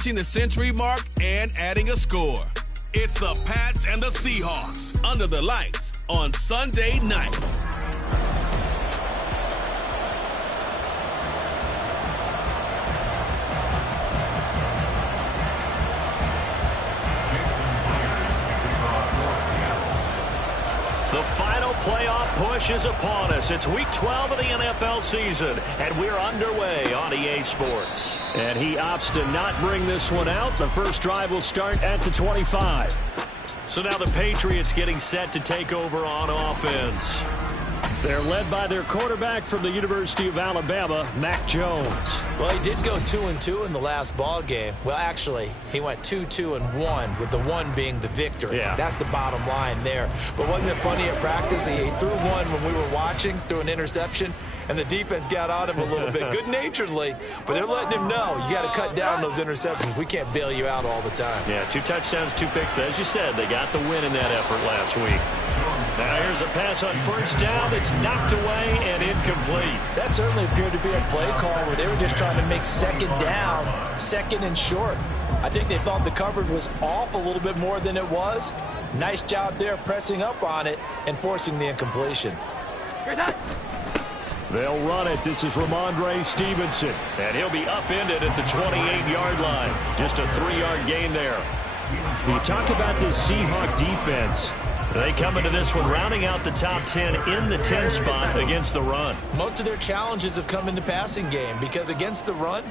reaching the century mark and adding a score. It's the Pats and the Seahawks under the lights on Sunday night. The final playoff push is upon us. It's week 12 of the NFL season, and we're underway on EA Sports. And he opts to not bring this one out. The first drive will start at the 25. So now the Patriots getting set to take over on offense. They're led by their quarterback from the University of Alabama, Mac Jones. Well, he did go 2-2 in the last ball game. Well, actually, he went 2-2-1, with the one being the victory. Yeah. That's the bottom line there. But wasn't it funny at practice? He threw one when we were watching, threw an interception, and the defense got on him a little bit, good-naturedly. But they're letting him know, you got to cut down those interceptions. We can't bail you out all the time. Yeah, 2 touchdowns, 2 picks. But as you said, they got the win in that effort last week. Now here's a pass on first down. It's knocked away and incomplete. That certainly appeared to be a play call where they were just trying to make second down, second and short. I think they thought the coverage was off a little bit more than it was. Nice job there pressing up on it and forcing the incompletion. They'll run it. This is Ramondre Stevenson. And he'll be upended at the 28-yard line. Just a 3-yard gain there. When you talk about this Seahawk defense, they come into this one rounding out the top 10 in the 10 spot against the run. Most of their challenges have come in the passing game because against the run,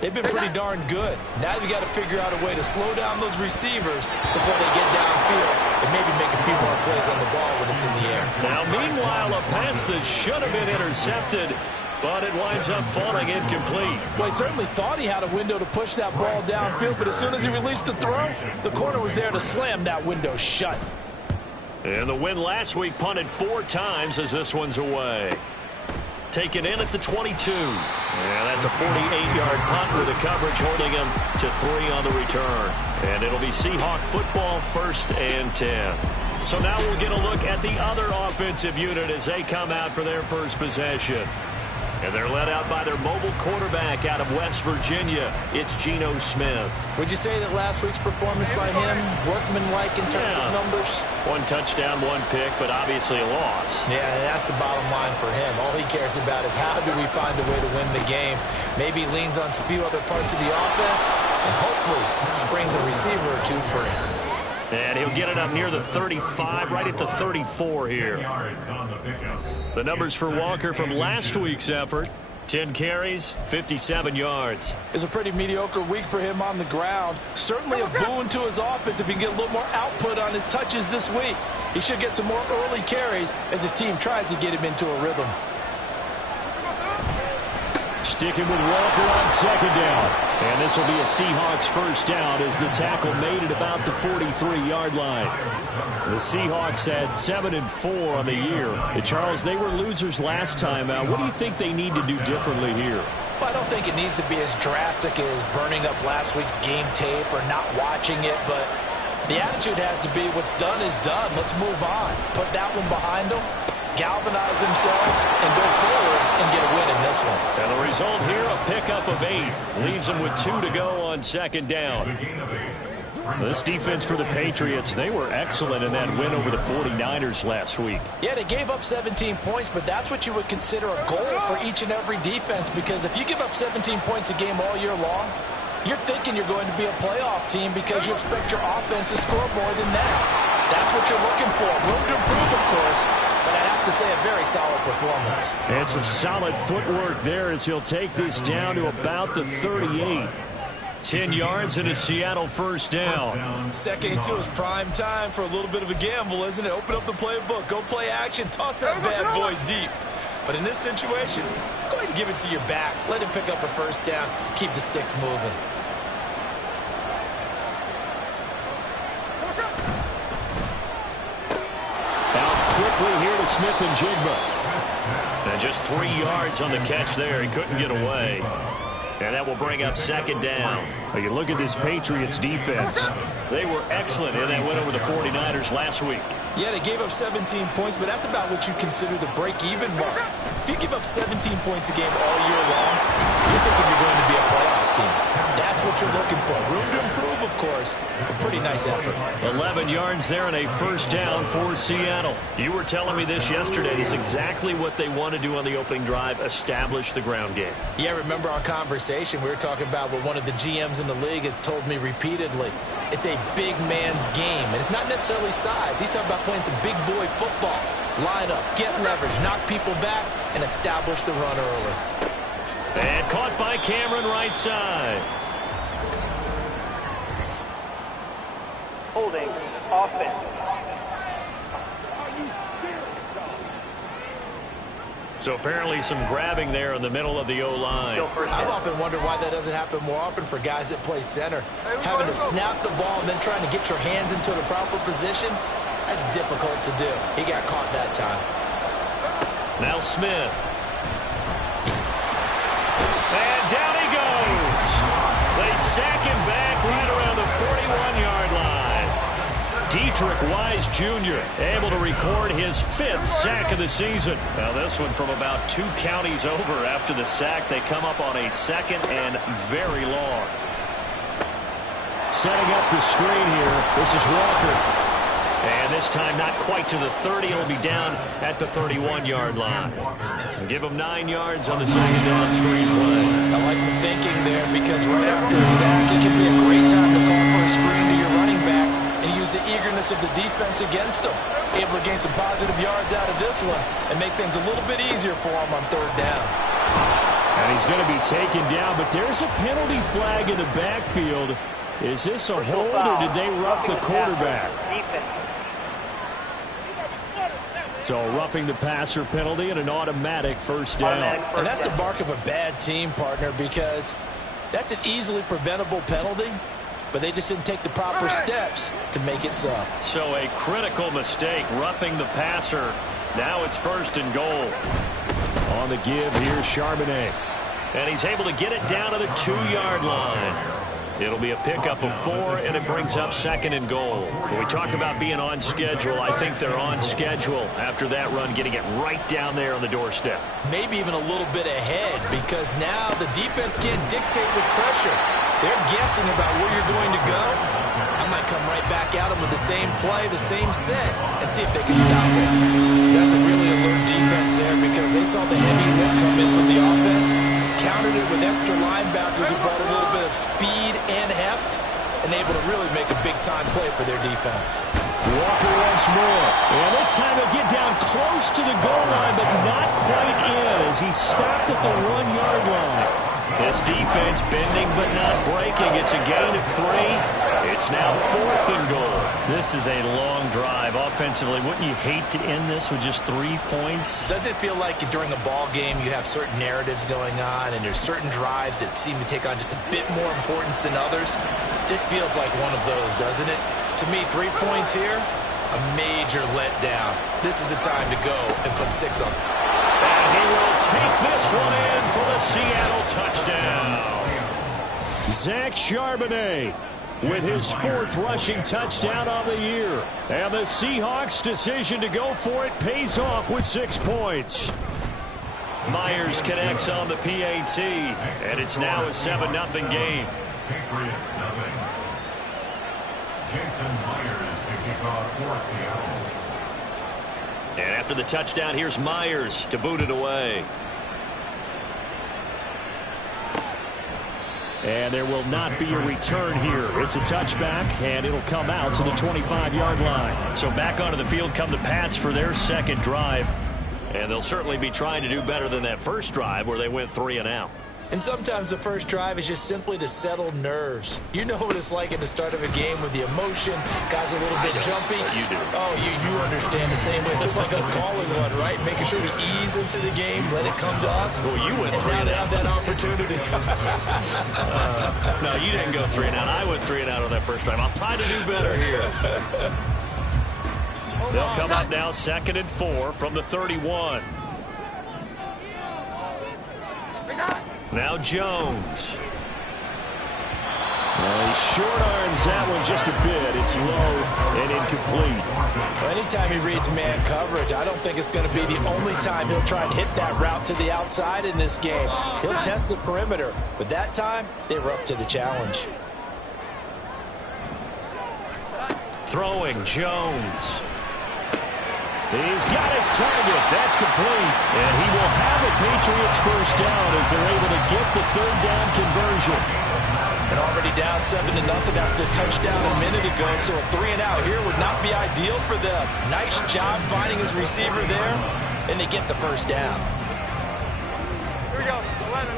they've been pretty darn good. Now you got to figure out a way to slow down those receivers before they get downfield and maybe make a few more plays on the ball when it's in the air. Now, meanwhile, a pass that should have been intercepted, but it winds up falling incomplete. Well, he certainly thought he had a window to push that ball downfield, but as soon as he released the throw, the corner was there to slam that window shut. And the win last week punted 4 times as this one's away. Taken in at the 22. Yeah, that's a 48-yard punt with the coverage holding him to 3 on the return. And it'll be Seahawk football, 1st and 10. So now we'll get a look at the other offensive unit as they come out for their first possession. And they're led out by their mobile quarterback out of West Virginia. It's Geno Smith. Would you say that last week's performance by him, workmanlike in terms of numbers? 1 touchdown, 1 pick, but obviously a loss. Yeah, that's the bottom line for him. All he cares about is how do we find a way to win the game. Maybe he leans on a few other parts of the offense and hopefully springs a receiver or 2 free. And he'll get it up near the 35, right at the 34 here. The numbers for Walker from last week's effort: 10 carries, 57 yards. It's a pretty mediocre week for him on the ground. Certainly a boon to his offense if he can get a little more output on his touches this week. He should get some more early carries as his team tries to get him into a rhythm. Sticking with Walker on 2nd down. And this will be a Seahawks first down as the tackle made at about the 43-yard line. The Seahawks had 7-4 on the year. Charles, they were losers last time out. What do you think they need to do differently here? Well, I don't think it needs to be as drastic as burning up last week's game tape or not watching it, but the attitude has to be what's done is done. Let's move on. Put that one behind them, galvanize themselves, and go forward and get a win in this one. And the result here, a pickup of 8. Leaves them with 2 to go on 2nd down. This defense for the Patriots, they were excellent in that win over the 49ers last week. Yeah, they gave up 17 points, but that's what you would consider a goal for each and every defense, because if you give up 17 points a game all year long, you're thinking you're going to be a playoff team because you expect your offense to score more than that. That's what you're looking for. Room to improve, of course, but I have to say a very solid performance. And some solid footwork there as he'll take this down to about the 38. 10 yards and a Seattle first down. 2nd and 2 is prime time for a little bit of a gamble, isn't it? Open up the playbook, go play action, toss that bad boy deep. But in this situation, go ahead and give it to your back. Let him pick up a first down. Keep the sticks moving. Out quickly here to Smith and Jigba. And just 3 yards on the catch there. He couldn't get away. And that will bring up 2nd down. Well, you look at this Patriots defense. They were excellent in that win over the 49ers last week. Yeah, they gave up 17 points, but that's about what you consider the break-even mark. If you give up 17 points a game all year long, you're thinking you're going to be a playoff team. That's that's what you're looking for. Room to improve, of course. A pretty nice effort. 11 yards there and a first down for Seattle. You were telling me this yesterday. It's exactly what they want to do on the opening drive, establish the ground game. Yeah, remember our conversation? We were talking about what one of the GMs in the league has told me repeatedly. It's a big man's game, and it's not necessarily size. He's talking about playing some big boy football. Line up, get leverage, knock people back, and establish the run early. And caught by Cameron right side. Holding offense. So apparently some grabbing there in the middle of the O-line. I've often wondered why that doesn't happen more often for guys that play center. Having to snap the ball and then trying to get your hands into the proper position, that's difficult to do. He got caught that time. Now Smith. And down he goes. They sack him back right around the 41-yard line. Dietrich Wise Jr. able to record his 5th sack of the season. Now this one from about 2 counties over after the sack. They come up on a 2nd and very long. Setting up the screen here. This is Walker. And this time not quite to the 30. It'll be down at the 31-yard line. Give him 9 yards on the 2nd down screen play. I like the thinking there because right after a sack, it can be a great time to call for a screen to your running back and use the eagerness of the defense against him. Able to gain some positive yards out of this one and make things a little bit easier for him on 3rd down. And he's going to be taken down, but there's a penalty flag in the backfield. Is this a hold or did they rough the quarterback? So roughing the passer penalty and an automatic first down. And that's the mark of a bad team, partner, because that's an easily preventable penalty, but they just didn't take the proper steps to make it so. So a critical mistake, roughing the passer. Now it's 1st and goal. On the give, here's Charbonnet. And he's able to get it down to the 2-yard line. It'll be a pickup of 4, and it brings up 2nd and goal. When we talk about being on schedule, I think they're on schedule after that run, getting it right down there on the doorstep. Maybe even a little bit ahead, because now the defense can't dictate with pressure. They're guessing about where you're going to go. I might come right back at them with the same play, the same set, and see if they can stop it. That's a really alert defense there because they saw the heavy look come in from the offense, countered it with extra linebackers who brought a little bit of speed and heft, and able to really make a big-time play for their defense. Walker once more. And this time he'll get down close to the goal line, but not quite in as he stopped at the 1-yard line. This defense bending but not breaking. It's a gain of 3. It's now 4th and goal. This is a long drive offensively. Wouldn't you hate to end this with just 3 points? Doesn't it feel like during a ball game you have certain narratives going on and there's certain drives that seem to take on just a bit more importance than others? This feels like one of those, doesn't it? To me, 3 points here, a major letdown. This is the time to go and put 6 on. And he will take this one in for the Seattle touchdown. Zach Charbonnet with his 4th rushing touchdown on the year. And the Seahawks' decision to go for it pays off with 6 points. Myers connects on the PAT, and it's now a 7-0 game. Patriots nothing. Jason Myers to kick off for Seattle. And after the touchdown, here's Myers to boot it away. And there will not be a return here. It's a touchback, and it'll come out to the 25-yard line. So back onto the field come the Pats for their 2nd drive. And they'll certainly be trying to do better than that first drive where they went 3 and out. And sometimes the first drive is just simply to settle nerves. You know what it's like at the start of a game with the emotion. Guys a little bit jumpy. You do. Oh, you understand the same way. It's just like us calling one, right? Making sure we ease into the game, let it come to us. Well, you went 3 and now and they out. have that opportunity. No, you didn't go 3 and out. I went 3 and out on that first drive. I'll try to do better here. They'll come up now 2nd and 4 from the 31. Now Jones. He short arms that one just a bit. It's low and incomplete. Well, anytime he reads man coverage, I don't think it's going to be the only time he'll try and hit that route to the outside in this game. He'll test the perimeter, but that time they were up to the challenge. Throwing Jones. He's got his target. That's complete. And he will have a Patriots first down as they're able to get the third down conversion. And already down 7-0 after the touchdown a minute ago, so a 3-and-out here would not be ideal for them. Nice job finding his receiver there, and they get the first down. Here we go, 11.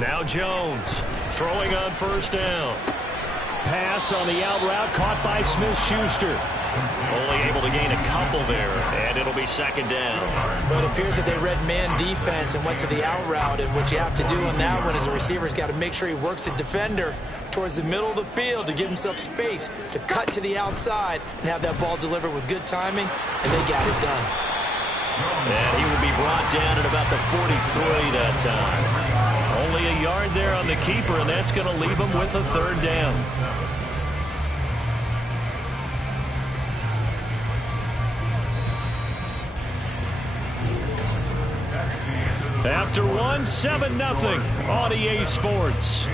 Now Jones throwing on first down. Pass on the out route caught by Smith-Schuster. Only able to gain a couple there, and it'll be second down. But it appears that they read man defense and went to the out route, and what you have to do on that one is the receiver's got to make sure he works the defender towards the middle of the field to give himself space to cut to the outside and have that ball delivered with good timing, and they got it done. And he will be brought down at about the 43 that time. Only a yard there on the keeper, and that's going to leave him with a third down. After one, 7-0 on EA Sports.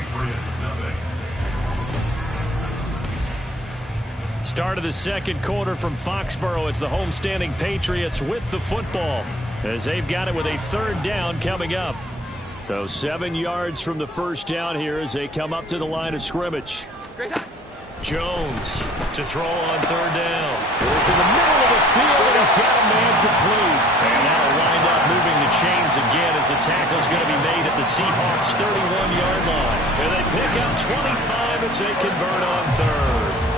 Start of the second quarter from Foxborough. It's the homestanding Patriots with the football as they've got it with a third down coming up. So 7 yards from the first down here as they come up to the line of scrimmage. Jones to throw on third down. Work in the middle of the field, and he's got a man complete. And that'll wind up moving the chains again as the tackle's going to be made at the Seahawks' 31-yard line. And they pick up 25 as they convert on third.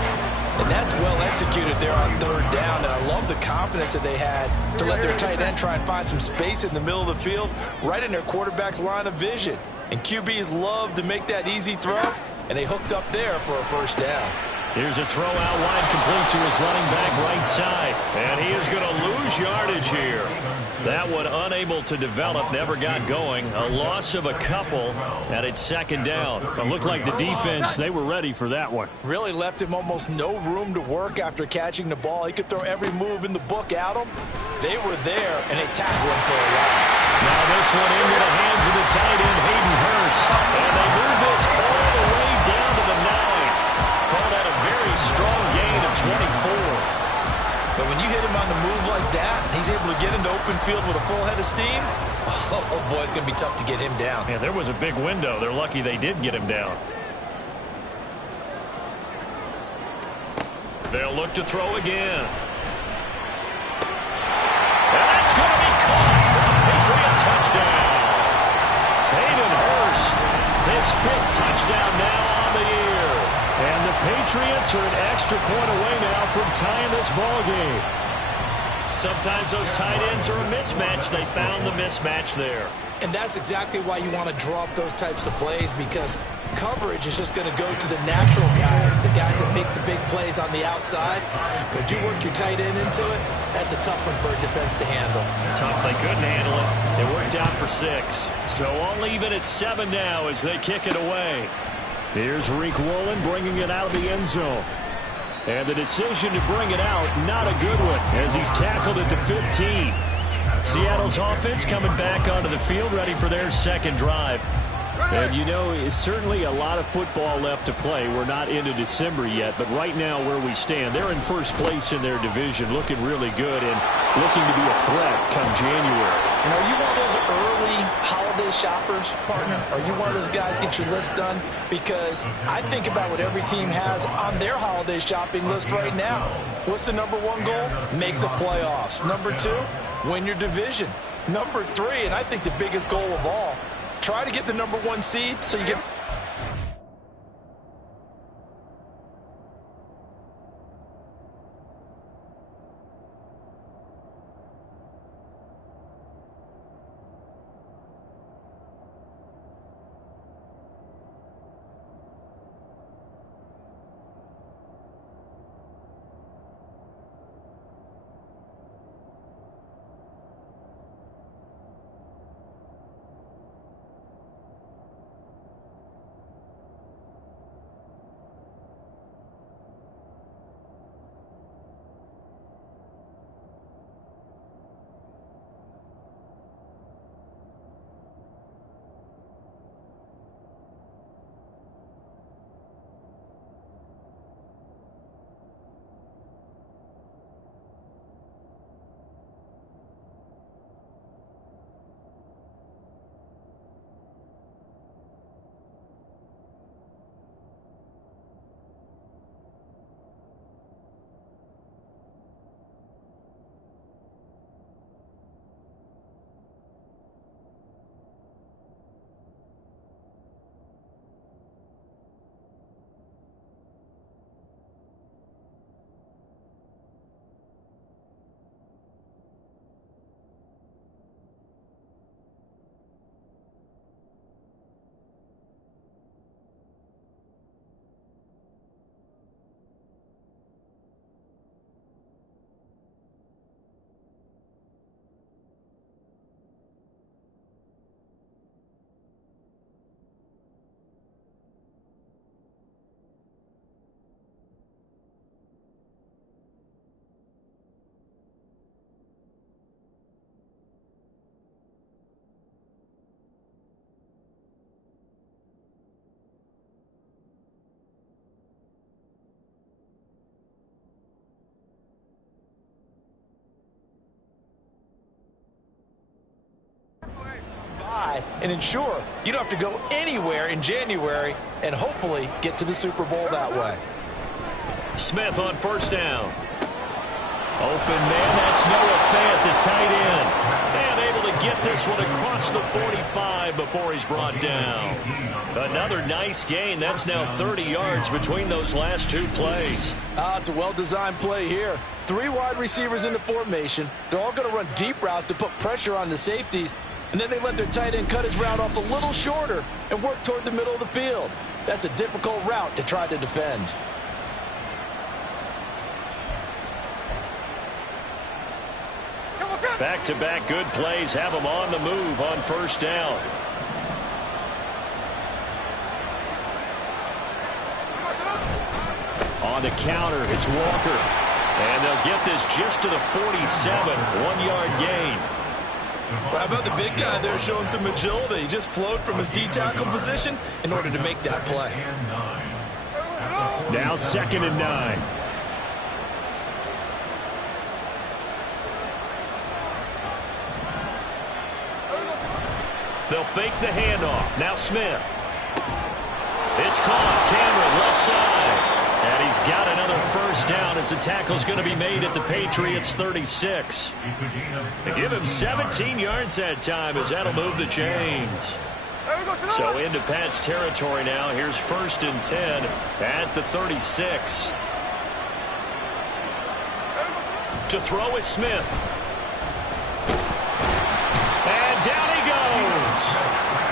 And that's well executed there on third down. And I love the confidence that they had to let their tight end try and find some space in the middle of the field, right in their quarterback's line of vision. And QBs love to make that easy throw, and they hooked up there for a first down. Here's a throw out wide complete to his running back right side. And he is going to lose yardage here. That one unable to develop, never got going. A loss of a couple, and it's second down. It looked like the defense, they were ready for that one. Really left him almost no room to work after catching the ball. He could throw every move in the book at him. They were there, and they tackled him for a loss. Now this one into the hands of the tight end, Hayden Hurst. And they move this all the way down to the 9. Call that a very strong gain of 24. But when you hit him on the move like that, he's able to get into open field with a full head of steam. Oh, boy, it's going to be tough to get him down. Yeah, there was a big window. They're lucky they did get him down. They'll look to throw again. And that's going to be caught for a Patriot touchdown. Hayden Hurst, his 5th touchdown now on the year. And the Patriots are an extra point away now from tying this ball game. Sometimes those tight ends are a mismatch. They found the mismatch there. And that's exactly why you want to draw up those types of plays, because coverage is just going to go to the natural guys, the guys that make the big plays on the outside. But if you work your tight end into it, that's a tough one for a defense to handle. Tough, they couldn't handle it. It worked out for 6. So all even at 7 now as they kick it away. Here's Reek Woolen bringing it out of the end zone. And the decision to bring it out, not a good one, as he's tackled at the 15. Seattle's offense coming back onto the field, ready for their second drive. And, you know, it's certainly a lot of football left to play. We're not into December yet, but right now where we stand, they're in first place in their division, looking really good and looking to be a threat come January. And are you one of those early holiday shoppers, partner? Are you one of those guys get your list done? Because I think about what every team has on their holiday shopping list right now. What's the number 1 goal? Make the playoffs. Number 2, win your division. Number 3, and I think the biggest goal of all, try to get the number 1 seed so you get... high and ensure you don't have to go anywhere in January and hopefully get to the Super Bowl that way. Smith on first down. Open man, that's Noah Fant, the tight end. And able to get this one across the 45 before he's brought down. Another nice gain. That's now 30 yards between those last two plays. It's a well-designed play here. 3 wide receivers in the formation. They're all going to run deep routes to put pressure on the safeties. And then they let their tight end cut his route off a little shorter and work toward the middle of the field. That's a difficult route to try to defend. Back-to-back good plays have them on the move on first down. On the counter, it's Walker. And they'll get this just to the 47, 1-yard gain. Well, how about the big guy there showing some agility? He just flowed from his D-tackle position in order to make that play. Now 2nd and 9. They'll fake the handoff. Now Smith. It's caught. Cameron left side. And he's got another first down as the tackle's going to be made at the Patriots 36. They give him 17 yards that time as that'll move the chains. So into Pat's territory now. Here's 1st and 10 at the 36. To throw is Smith. And down he goes.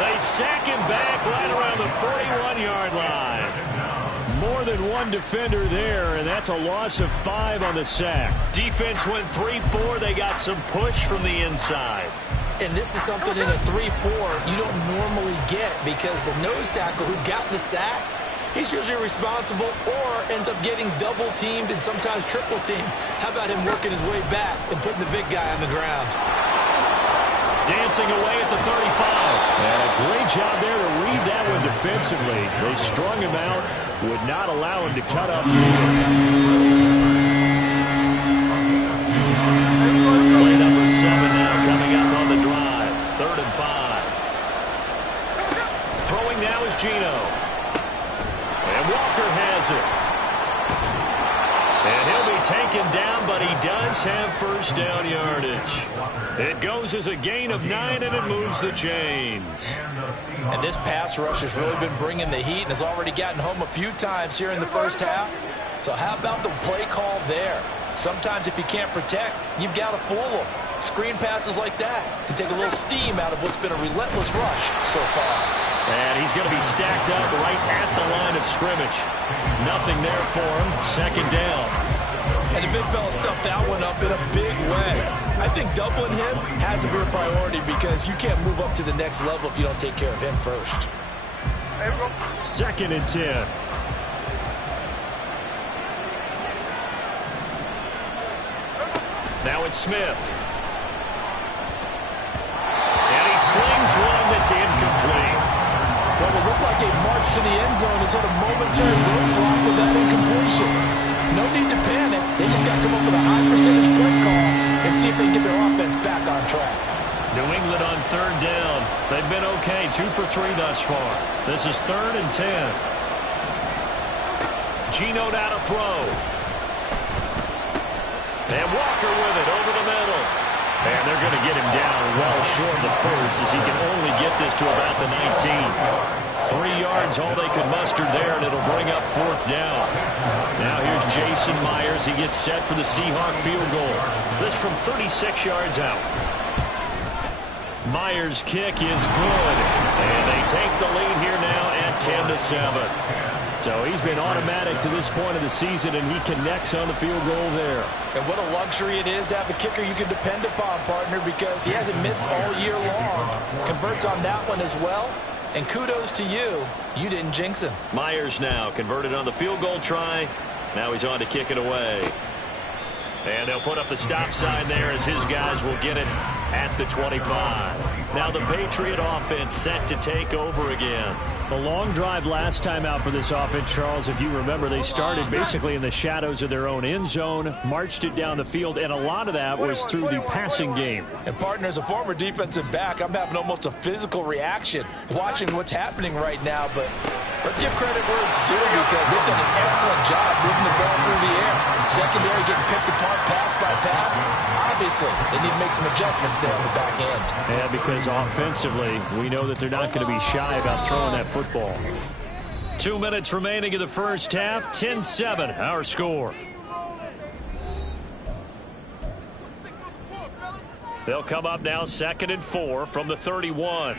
They sack him back right around the 41-yard line. More than one defender there, and that's a loss of 5 on the sack. Defense went 3-4. They got some push from the inside. And this is something in a 3-4 you don't normally get because the nose tackle who got the sack, he's usually responsible or ends up getting double-teamed and sometimes triple-teamed. How about him working his way back and putting the big guy on the ground? Dancing away at the 35. And a great job there to read that one defensively. They strung him out, would not allow him to cut up. Play number 7 now coming up on the drive. 3rd and 5. Throwing now is Geno. And Walker has it. And he'll be taken down, but he does have first down yardage. It goes as a gain of 9, and it moves the chains. And this pass rush has really been bringing the heat and has already gotten home a few times here in the first half. So how about the play call there? Sometimes if you can't protect, you've got to fool them. Screen passes like that can take a little steam out of what's been a relentless rush so far. And he's going to be stacked up right at the line of scrimmage. Nothing there for him. 2nd down. And the big fella stuffed that one up in a big way. I think doubling him has to be a priority because you can't move up to the next level if you don't take care of him first. 2nd and 10. Now it's Smith. And he slings one that's incomplete. Well, it looked like a march to the end zone has hit a momentary roadblock with that incompletion. No need to panic. They just got to come up with a high percentage play call and see if they can get their offense back on track. New England on 3rd down. They've been okay, 2 for 3 thus far. This is 3rd and 10. Geno now to throw. And Walker with it over the middle. And they're going to get him down well short of the first as he can only get this to about the 19. 3 yards, all they could muster there, and it'll bring up 4th down. Now here's Jason Myers. He gets set for the Seahawk field goal. This from 36 yards out. Myers' kick is good. And they take the lead here now at 10-7. So he's been automatic to this point of the season, and he connects on the field goal there. And what a luxury it is to have a kicker you can depend upon, partner, because he hasn't missed all year long. Converts on that one as well. And kudos to you. You didn't jinx him. Myers now converted on the field goal try. Now he's on to kick it away. And they'll put up the stop sign there as his guys will get it at the 25. Now the Patriot offense set to take over again. The long drive last time out for this offense, Charles, if you remember, they started basically in the shadows of their own end zone, marched it down the field, and a lot of that was through the passing game. And, partner, as a former defensive back, I'm having almost a physical reaction watching what's happening right now. But let's give credit where it's due because they've done an excellent job moving the ball through the air. Secondary getting picked apart pass by pass. Obviously, they need to make some adjustments there on the back end. Yeah, because offensively, we know that they're not going to be shy about throwing that football. 2 minutes remaining in the first half. 10-7, our score. They'll come up now 2nd and 4 from the 31.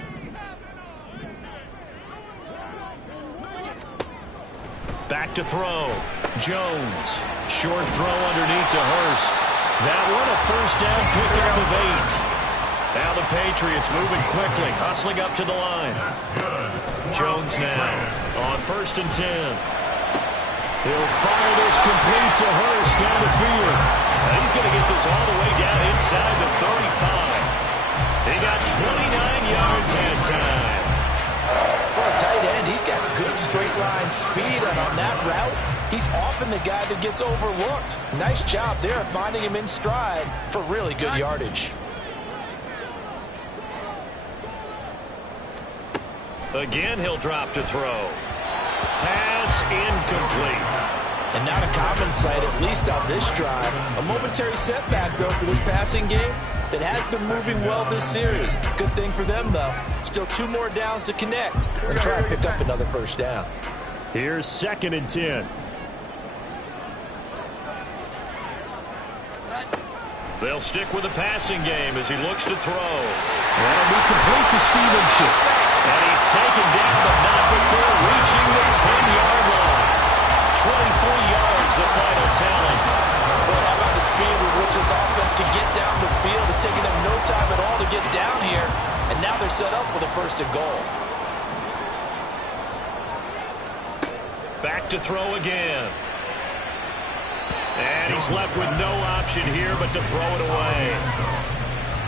Back to throw. Jones. Short throw underneath to Hurst. That one a first down pickup of 8. Now the Patriots moving quickly, hustling up to the line. Jones now on 1st and 10. He'll fire this complete to Hurst down the field. And he's going to get this all the way down inside the 35. He got 29 yards that time. For a tight end, he's got good straight line speed, and on that route, he's often the guy that gets overlooked. Nice job there finding him in stride for really good yardage. Again, he'll drop to throw. Pass incomplete. And not a common sight, at least on this drive. A momentary setback, though, for this passing game that has been moving well this series. Good thing for them, though. Still 2 more downs to connect and try to pick up another first down. Here's 2nd and 10. They'll stick with the passing game as he looks to throw. That'll be complete to Stevenson. And he's taken down, but not before reaching the 10-yard line. 23 yards, the final tally. Boy, how about the speed with which this offense can get down the field? It's taken them no time at all to get down here, and now they're set up with a 1st and goal. Back to throw again. And he's left with no option here but to throw it away.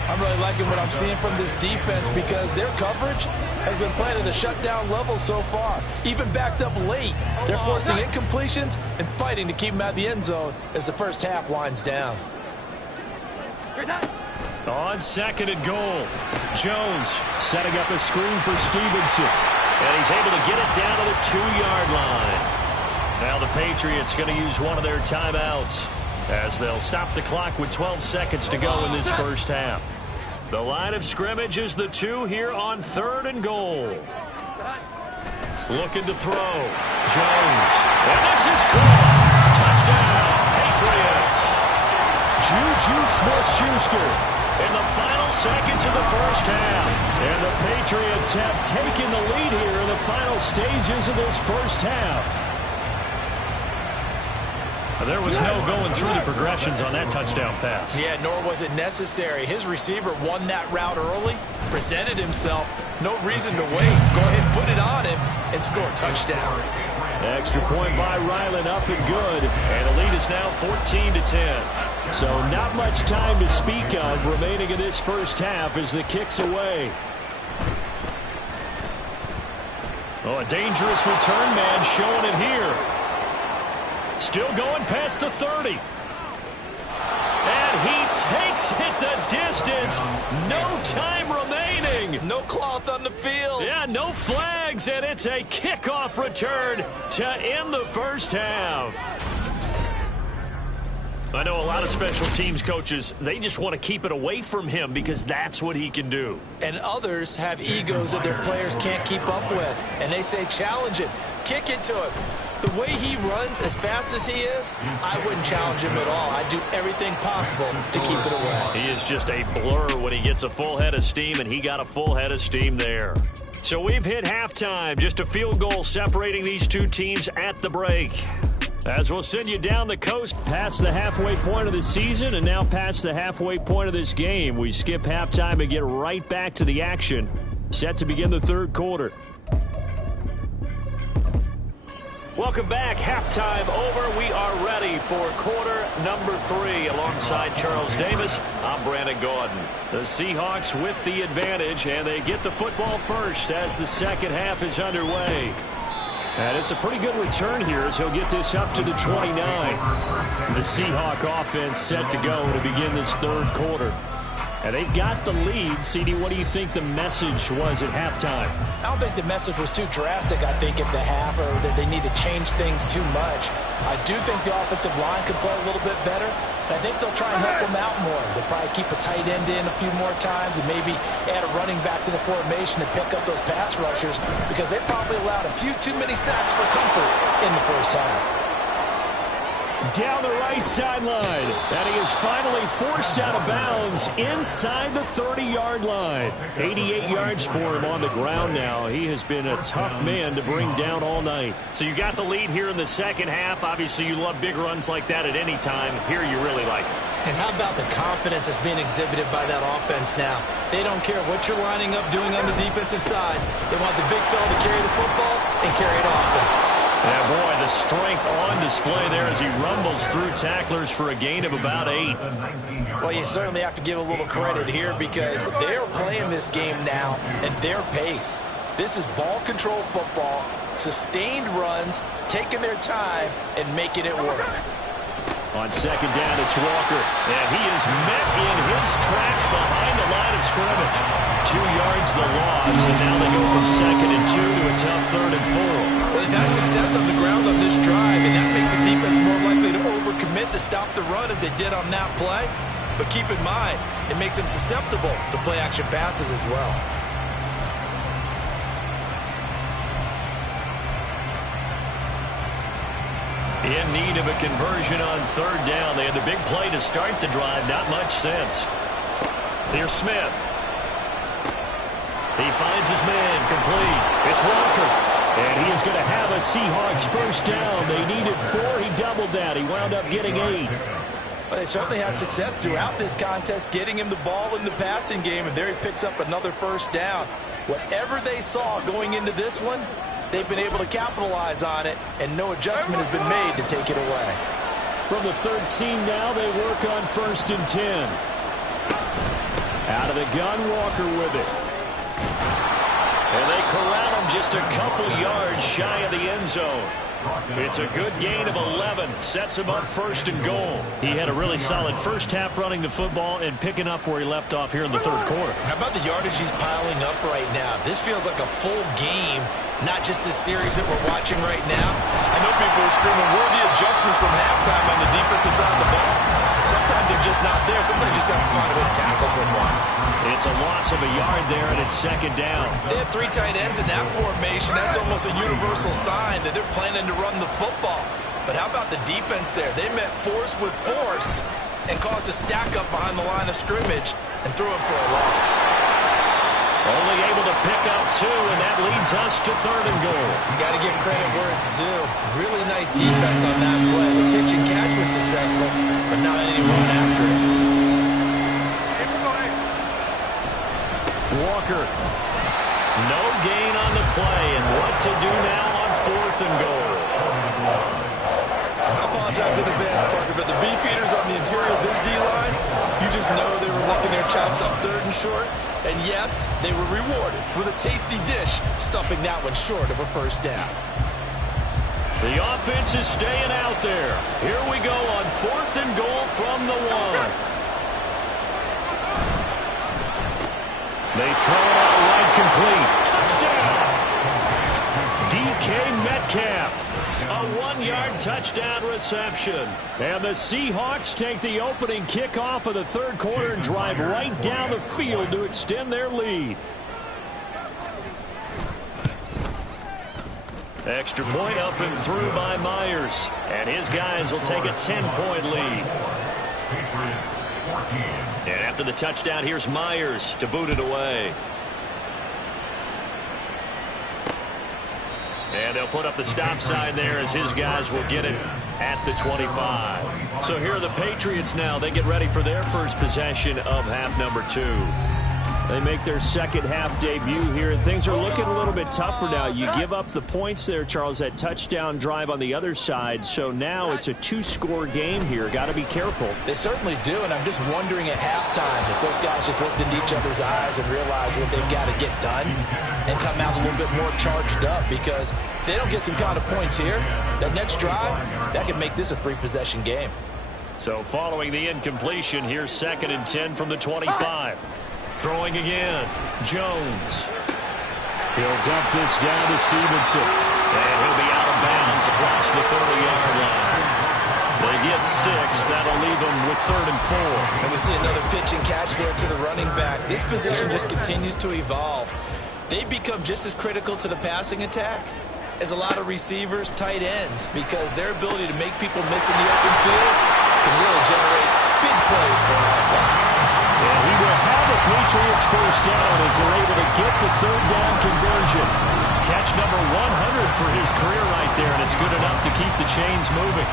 I'm really liking what I'm seeing from this defense because their coverage has been playing at a shutdown level so far. Even backed up late, they're forcing incompletions and fighting to keep them out of the end zone as the first half winds down. On 2nd and goal, Jones setting up a screen for Stevenson. And he's able to get it down to the 2-yard line. Now the Patriots going to use one of their timeouts as they'll stop the clock with 12 seconds to go in this first half. The line of scrimmage is the 2 here on 3rd and goal. Looking to throw. Jones. And this is caught. Touchdown, Patriots. Juju Smith-Schuster in the final seconds of the first half. And the Patriots have taken the lead here in the final stages of this first half. There was no going through the progressions on that touchdown pass. Yeah, nor was it necessary. His receiver won that route early, presented himself. No reason to wait. Go ahead and put it on him and score a touchdown. Extra point by Ryland, up and good. And the lead is now 14-10. So not much time to speak of remaining in this first half as the kick's away. Oh, a dangerous return man showing it here. Still going past the 30. And he takes it the distance. No time remaining. No cloth on the field. Yeah, no flags, and it's a kickoff return to end the first half. I know a lot of special teams coaches, they just want to keep it away from him because that's what he can do. And others have egos that their players can't keep up with. And they say, challenge him, kick it to him. The way he runs as fast as he is, I wouldn't challenge him at all. I'd do everything possible to keep it away. He is just a blur when he gets a full head of steam, and he got a full head of steam there. So we've hit halftime, just a field goal separating these two teams at the break. As we'll send you down the coast past the halfway point of the season and now past the halfway point of this game. We skip halftime and get right back to the action. Set to begin the third quarter. Welcome back. Halftime over. We are ready for quarter number 3. Alongside Charles Davis, I'm Brandon Gaudin. The Seahawks with the advantage, and they get the football first as the second half is underway. And it's a pretty good return here as he'll get this up to the 29. The Seahawk offense set to go to begin this third quarter. And they've got the lead. CD, what do you think the message was at halftime? I don't think the message was too drastic, I think, at the half, or that they need to change things too much. I do think the offensive line could play a little bit better. I think they'll try and help them out more. They'll probably keep a tight end in a few more times and maybe add a running back to the formation to pick up those pass rushers, because they probably allowed a few too many sacks for comfort in the first half. Down the right sideline, and he is finally forced out of bounds inside the 30-yard line. 88 yards for him on the ground now. He has been a tough man to bring down all night. So you got the lead here in the second half. Obviously, you love big runs like that at any time. Here you really like it. And how about the confidence that's being exhibited by that offense now? They don't care what you're lining up doing on the defensive side. They want the big fella to carry the football and carry it often. Yeah, boy, the strength on display there as he rumbles through tacklers for a gain of about 8. Well, you certainly have to give a little credit here, because they're playing this game now at their pace. This is ball control football, sustained runs, taking their time, and making it work. On second down, it's Walker, and he is met in his tracks behind the line of scrimmage. 2 yards the loss, and now they go from 2nd and 2 to a tough 3rd and 4. Well, they've had success on the ground on this drive, and that makes the defense more likely to overcommit to stop the run as they did on that play. But keep in mind, it makes them susceptible to play-action passes as well. In need of a conversion on 3rd down. They had the big play to start the drive. Not much sense. Here's Smith. He finds his man complete. It's Walker. And he is going to have a Seahawks first down. They needed 4. He doubled that. He wound up getting 8. Well, they certainly had success throughout this contest, getting him the ball in the passing game, and there he picks up another first down. Whatever they saw going into this one, they've been able to capitalize on it, and no adjustment has been made to take it away. From the 13 now, they work on 1st and 10. Out of the gun, Walker with it. And they corral him just a couple yards shy of the end zone. It's a good gain of 11. Sets him up 1st and goal. He had a really solid first half running the football and picking up where he left off here in the 3rd quarter. How about the yardage he's piling up right now? This feels like a full game, not just this series that we're watching right now. I know people are screaming, where are the adjustments from halftime on the defensive side of the ball? Sometimes they're just not there. Sometimes you just have to find a way to tackle someone. It's a loss of a yard there, and it's 2nd down. They have 3 tight ends in that formation. That's almost a universal sign that they're planning to run the football. But how about the defense there? They met force with force and caused a stack up behind the line of scrimmage and threw him for a loss. Only able to pick up 2, and that leads us to 3rd and goal. Got to give credit where it's due. Really nice defense on that play. The pitch and catch was successful, but not any run after it. Walker. No gain on the play, and what to do now on 4th and goal. I apologize in advance, Parker, but the beefeaters on the interior of this D-line, you just know they were licking their chops on 3rd and short. And yes, they were rewarded with a tasty dish, stuffing that one short of a first down. The offense is staying out there. Here we go on 4th and goal from the 1. They throw it out right, complete. Touchdown! DK Metcalf. A 1-yard touchdown reception. And the Seahawks take the opening kickoff of the 3rd quarter and drive right down the field to extend their lead. Extra point up and through by Myers. And his guys will take a 10-point lead. And after the touchdown, here's Myers to boot it away. And they'll put up the stop sign there as his guys will get it at the 25. So here are the Patriots now. They get ready for their first possession of half number 2. They make their second half debut here. Things are looking a little bit tougher now. You give up the points there, Charles, that touchdown drive on the other side. So now it's a two-score game here. Got to be careful. They certainly do, and I'm just wondering at halftime if those guys just looked into each other's eyes and realize what they've got to get done and come out a little bit more charged up, because if they don't get some kind of points here, that next drive, that could make this a three-possession game. So following the incompletion, here's 2nd and 10 from the 25. Throwing again, Jones. He'll dump this down to Stevenson. And he'll be out of bounds across the 30-yard line. They get 6. That'll leave them with 3rd and 4. And we see another pitch and catch there to the running back. This position just continues to evolve. They become just as critical to the passing attack as a lot of receivers, tight ends, because their ability to make people miss in the open field can really generate big plays for an offense. And he will have a Patriots first down as they're able to get the 3rd down conversion. Catch number 100 for his career right there, and it's good enough to keep the chains moving.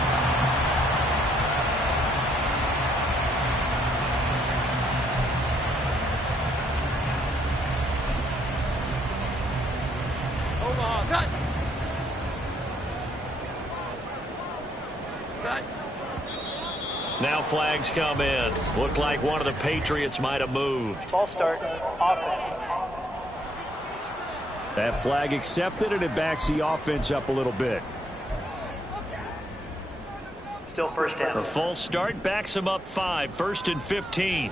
Now flags come in. Looked like one of the Patriots might have moved. Ball start. Offense. That flag accepted, and it backs the offense up a little bit. Still first down. The false start backs him up 5. 1st and 15.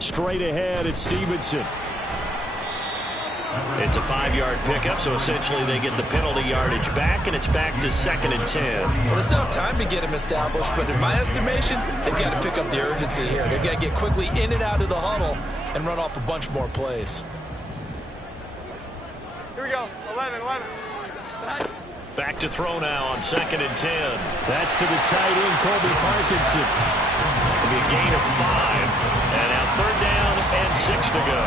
Straight ahead, it's Stevenson. It's a 5-yard pickup, so essentially they get the penalty yardage back, and it's back to 2nd and 10. Well, they still have time to get him established, but in my estimation, they've got to pick up the urgency here. They've got to get quickly in and out of the huddle and run off a bunch more plays. Here we go. 11. Back to throw now on 2nd and 10. That's to the tight end, Colby Parkinson. It'll be a gain of 5. And now 3rd down and 6 to go.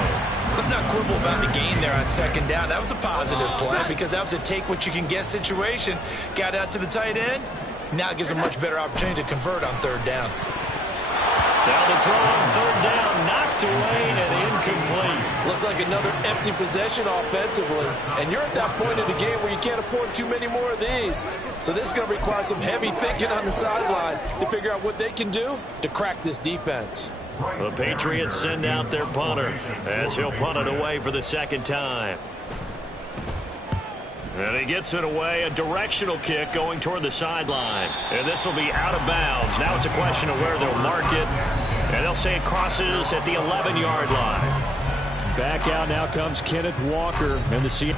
Let's not quibble about the gain there on 2nd down. That was a positive play because that was a take-what-you-can-get situation. Got out to the tight end. Now it gives a much better opportunity to convert on 3rd down. Now the throw on 3rd down, knocked away and incomplete. Looks like another empty possession offensively. And you're at that point in the game where you can't afford too many more of these. So this is going to require some heavy thinking on the sideline to figure out what they can do to crack this defense. The Patriots send out their punter as he'll punt it away for the 2nd time. And he gets it away, a directional kick going toward the sideline. And this will be out of bounds. Now it's a question of where they'll mark it. And they'll say it crosses at the 11-yard line. Back out now comes Kenneth Walker and the Seahawks.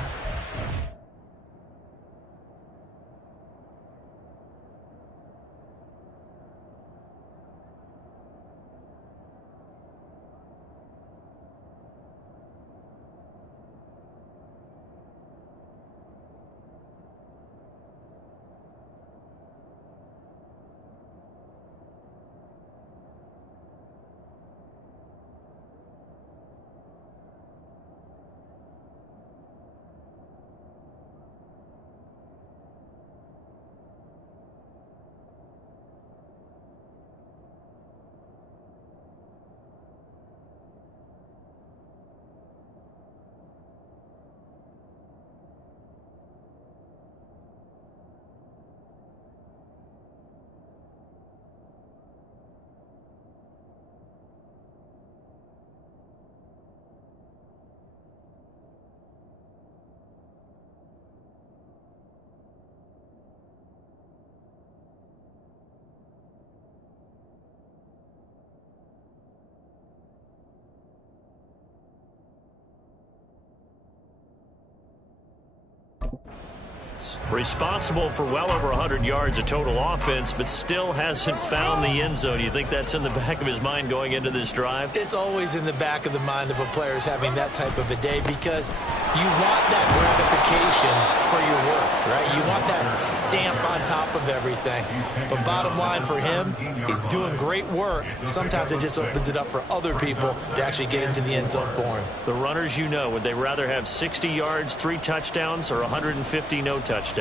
Responsible for well over 100 yards of total offense, but still hasn't found the end zone. You think that's in the back of his mind going into this drive? It's always in the back of the mind of a player who's having that type of a day, because you want that gratification for your work, right? You want that stamp on top of everything. But bottom line for him, he's doing great work. Sometimes it just opens it up for other people to actually get into the end zone for him. The runners, you know, would they rather have 60 yards, 3 touchdowns, or 150 no touchdowns?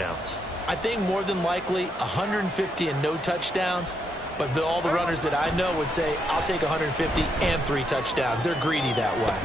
I think more than likely 150 and no touchdowns. But all the runners that I know would say, I'll take 150 and 3 touchdowns. They're greedy that way.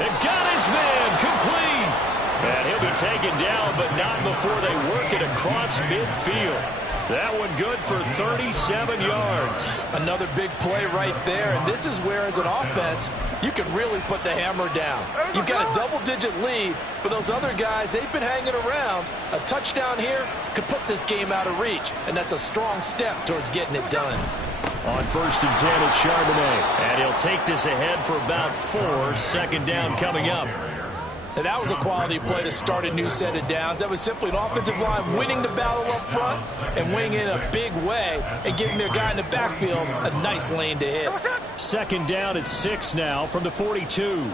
And got his man complete. And he'll be taken down, but not before they work it across midfield. That one good for 37 yards. Another big play right there, and this is where, as an offense, you can really put the hammer down. You've got a double-digit lead, but those other guys, they've been hanging around. A touchdown here could put this game out of reach, and that's a strong step towards getting it done. On 1st and 10, it's Charbonnet. And he'll take this ahead for about 4. Second down coming up. And that was a quality play to start a new set of downs. That was simply an offensive line winning the battle up front and winning in a big way and giving their guy in the backfield a nice lane to hit. Second down at 6 now from the 42.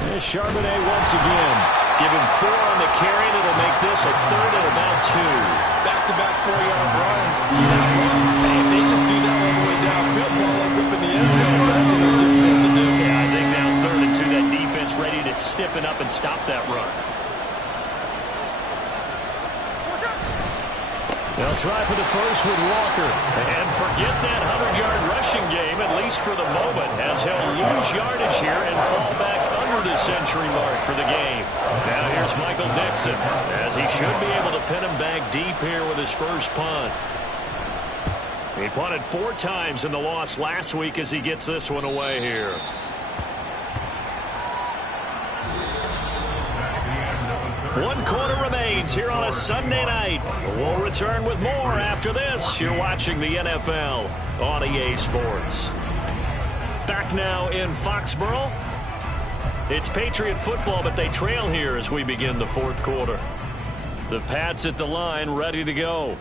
There's Charbonnet once again. Give him 4 on the carry, and it'll make this a 3rd and about 2. Back-to-back 4-yard runs. Hey, if they just do that all the way downfield, ball ends up in the end zone. That's a little difficult to do. Yeah, I think now 3rd and 2, that defense ready to stiffen up and stop that run. They'll try for the first with Walker. And forget that 100-yard rushing game, at least for the moment, as he'll lose yardage here and fall back under the century mark for the game. Now here's Michael Dixon, as he should be able to pin him back deep here with his first punt. He punted 4 times in the loss last week as he gets this one away here. One quarter remains here on a Sunday night. We'll return with more after this. You're watching the NFL on EA Sports. Back now in Foxborough. It's Patriot football, but they trail here as we begin the 4th quarter. The Pats at the line, ready to go.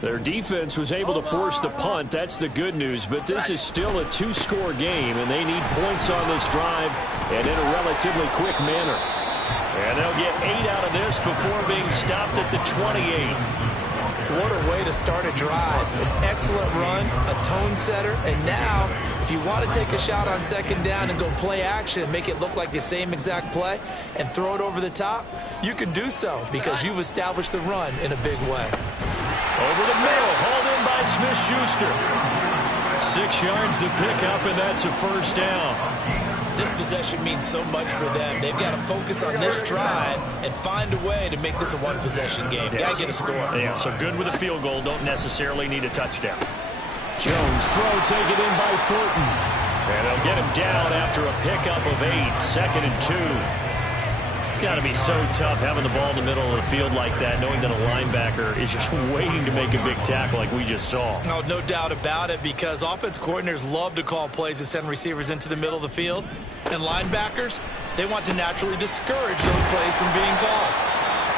Their defense was able to force the punt. That's the good news, but this is still a 2-score game, and they need points on this drive and in a relatively quick manner. And they'll get 8 out of this before being stopped at the 28. What a way to start a drive. An excellent run, a tone setter, and now, if you want to take a shot on 2nd down and go play action and make it look like the same exact play and throw it over the top, you can do so because you've established the run in a big way. Over the middle, hauled in by Smith-Schuster. 6 yards the pickup, and that's a first down. This possession means so much for them. They've got to focus on this drive and find a way to make this a one-possession game. Yes. Got to get a score. Yeah, so good with a field goal. Don't necessarily need a touchdown. Jones throw taken in by Thornton. And they'll get him down after a pickup of 8. 2nd and 2. It's got to be so tough having the ball in the middle of the field like that, knowing that a linebacker is just waiting to make a big tackle like we just saw. Oh, no doubt about it, because offense coordinators love to call plays to send receivers into the middle of the field. And linebackers, they want to naturally discourage those plays from being called.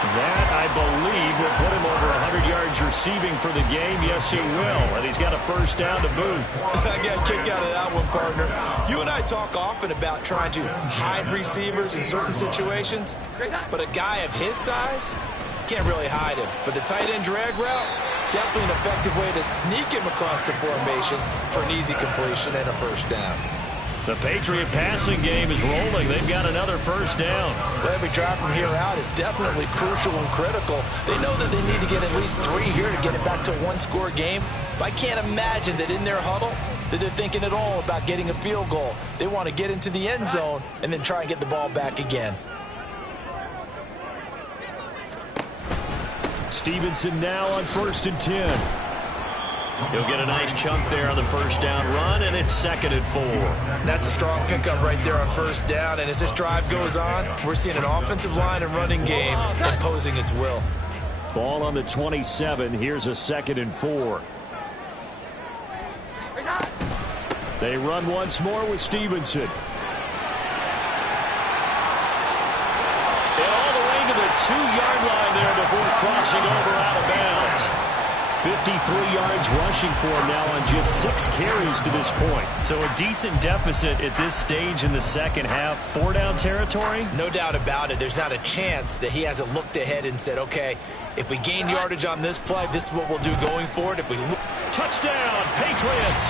That, I believe, will put him over 100 yards receiving for the game. Yes, he will. And he's got a first down to boot. I got a kick out of that one, partner. You and I talk often about trying to hide receivers in certain situations, but a guy of his size can't really hide him. But the tight end drag route, definitely an effective way to sneak him across the formation for an easy completion and a first down. The Patriot passing game is rolling. They've got another first down. But every drive from here out is definitely crucial and critical. They know that they need to get at least 3 here to get it back to a 1-score game. But I can't imagine that in their huddle that they're thinking at all about getting a field goal. They want to get into the end zone and then try and get the ball back again. Stevenson now on 1st and 10. He'll get a nice chunk there on the first down run, and it's 2nd and 4. That's a strong pickup right there on first down, and as this drive goes on, we're seeing an offensive line and running game imposing its will. Ball on the 27. Here's a 2nd and 4. They run once more with Stevenson. And all the way to the 2-yard line there before crossing over out of bounds. 53 yards rushing for him now on just 6 carries to this point. So a decent deficit at this stage in the second half. 4-down territory? No doubt about it. There's not a chance that he hasn't looked ahead and said, okay, if we gain yardage on this play, this is what we'll do going forward. If we touchdown, Patriots!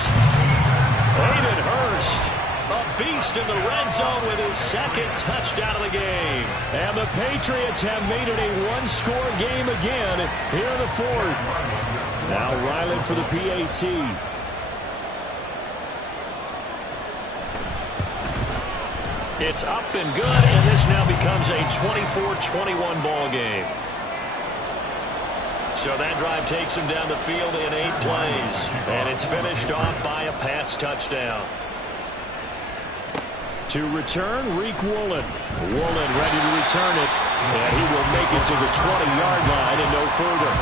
Hayden Hurst A beast in the red zone with his second touchdown of the game. And the Patriots have made it a one-score game again here in the fourth. Now Ryland for the PAT. It's up and good, and this now becomes a 24-21 ball game. So that drive takes him down the field in 8 plays, and it's finished off by a Pats touchdown. To return, Reek Woolen. Woolen ready to return it, and he will make it to the 20-yard line and no further.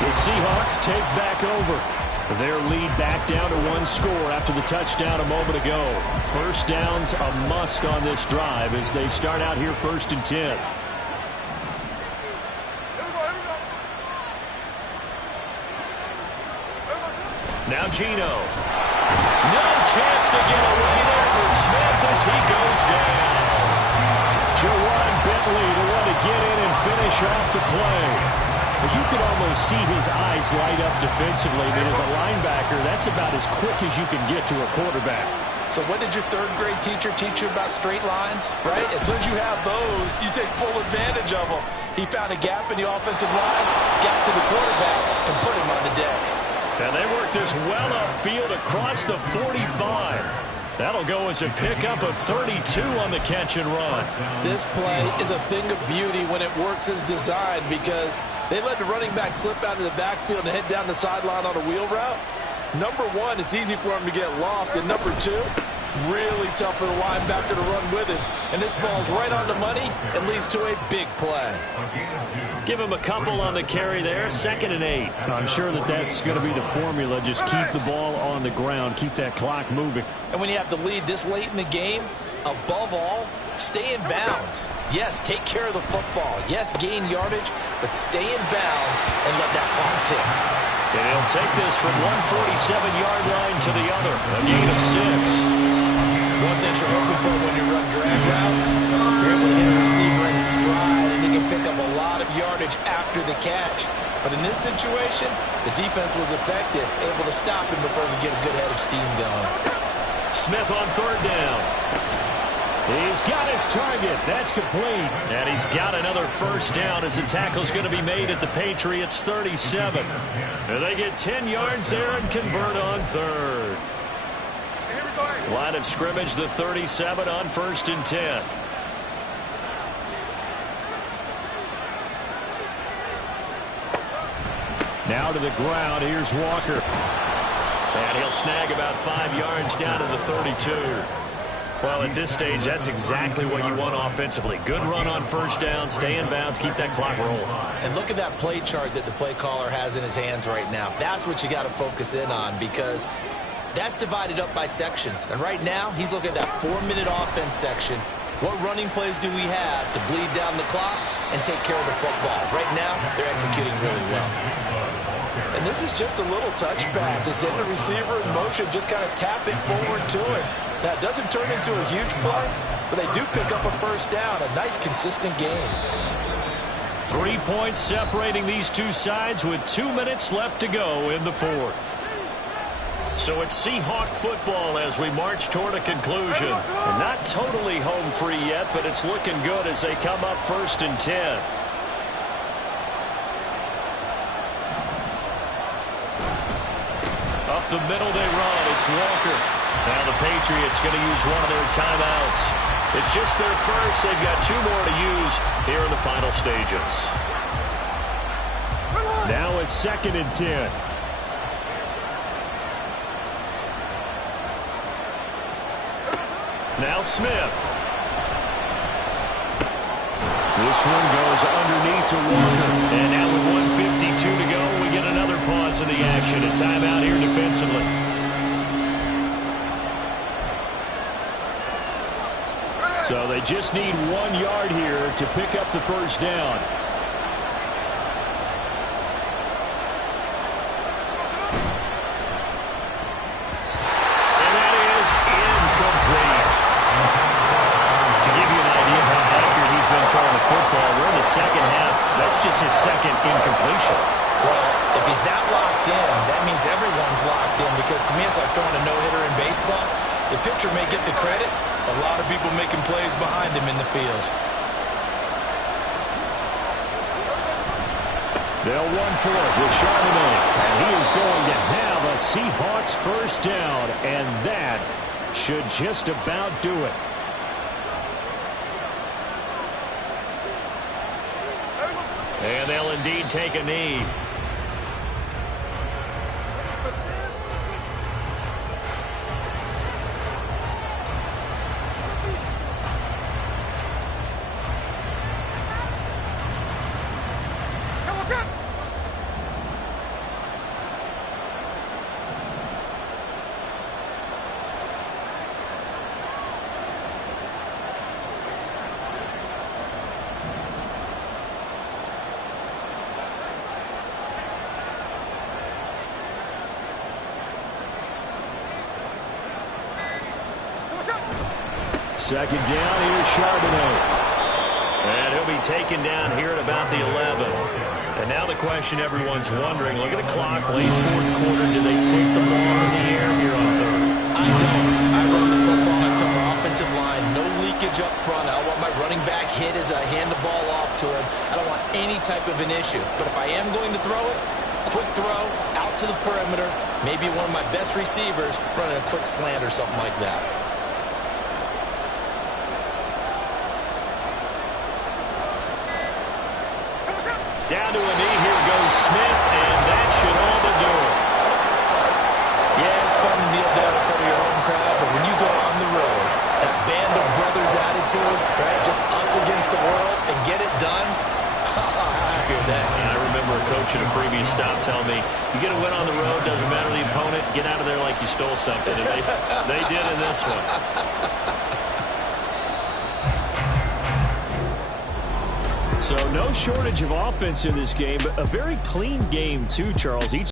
The Seahawks take back over. Their lead back down to 1 score after the touchdown a moment ago. First down's a must on this drive as they start out here 1st and 10. Now Gino. No chance to get away there for Smith as he goes down. Jawan Bentley, the one to get in and finish off the play. But you could almost see his eyes light up defensively. I mean, as a linebacker, that's about as quick as you can get to a quarterback. So what did your 3rd grade teacher teach you about straight lines, right? As soon as you have those, you take full advantage of them. He found a gap in the offensive line, got to the quarterback, and put him on the deck. And they work this well upfield across the 45. That'll go as a pickup of 32 on the catch and run. This play is a thing of beauty when it works as designed because they let the running back slip out of the backfield and head down the sideline on a wheel route. Number 1, it's easy for him to get lost. And number 2, really tough for the linebacker to run with him. And this ball's right on the money and leads to a big play. Give him a couple on the carry there. 2nd and 8. I'm sure that's going to be the formula. Just keep the ball on the ground. Keep that clock moving. And when you have the lead this late in the game, above all, stay in bounds. Yes, take care of the football. Yes, gain yardage, but stay in bounds and let that clock tick. And he'll take this from 147-yard line to the other. A gain of 6. One thing you're hoping for when you run drag routes, you're able to hit a receiver in stride, and he can pick up a lot of yardage after the catch. But in this situation, the defense was effective, able to stop him before he could get a good head of steam going. Smith on 3rd down. He's got his target. That's complete. And he's got another first down as the tackle's going to be made at the Patriots' 37. And they get 10 yards there and convert on 3rd. Line of scrimmage, the 37 on 1st and 10. Now to the ground. Here's Walker. And he'll snag about 5 yards down to the 32. Well, at this stage, that's exactly what you want offensively. Good run on first down, stay in bounds, keep that clock rolling. And look at that play chart that the play caller has in his hands right now. That's what you got to focus in on because that's divided up by sections. And right now, he's looking at that 4-minute offense section. What running plays do we have to bleed down the clock and take care of the football? Right now, they're executing really well. And this is just a little touch pass. They send the receiver in motion, just kind of tap it forward to it. That doesn't turn into a huge play, but they do pick up a first down. A nice, consistent game. 3 points separating these two sides with 2 minutes left to go in the fourth. So it's Seahawk football as we march toward a conclusion. And not totally home free yet, but it's looking good as they come up 1st and 10. Up the middle they run. It's Walker. Now the Patriots going to use one of their timeouts. It's just their first. They've got 2 more to use here in the final stages. Now it's 2nd and 10. Now Smith. This one goes underneath to Walker. And now with 1:52 to go, we get another pause in the action. A timeout here defensively. So they just need 1 yard here to pick up the first down. And that is incomplete. To give you an idea of how accurate he's been throwing the football, we're in the second half. That's just his second incompletion. Well, if he's that locked in, that means everyone's locked in because to me it's like throwing a no-hitter in baseball. The pitcher may get the credit. A lot of people making plays behind him in the field. They'll run for it with Charbonnet. And he is going to have a Seahawks first down. And that should just about do it. And they'll indeed take a knee. Second down, here's Charbonnet. And he'll be taken down here at about the 11. And now the question everyone's wondering, look at the clock, late fourth quarter, do they put the ball in the air here on third? I don't. I run the football. I tell my offensive line, no leakage up front. I want my running back hit as I hand the ball off to him. I don't want any type of an issue. But if I am going to throw it, quick throw, out to the perimeter, maybe one of my best receivers running a quick slant or something like that. Down to a knee, here goes Smith, and that should all but do it. Yeah, it's fun to kneel down in front of your home crowd, but when you go on the road, that band of brothers attitude, right, just us against the world, and get it done, how happy with that. I remember a coach at a previous stop telling me, you get a win on the road, doesn't matter the opponent, get out of there like you stole something. And they did in this one. So no shortage of offense in this game, but a very clean game too, Charles. Each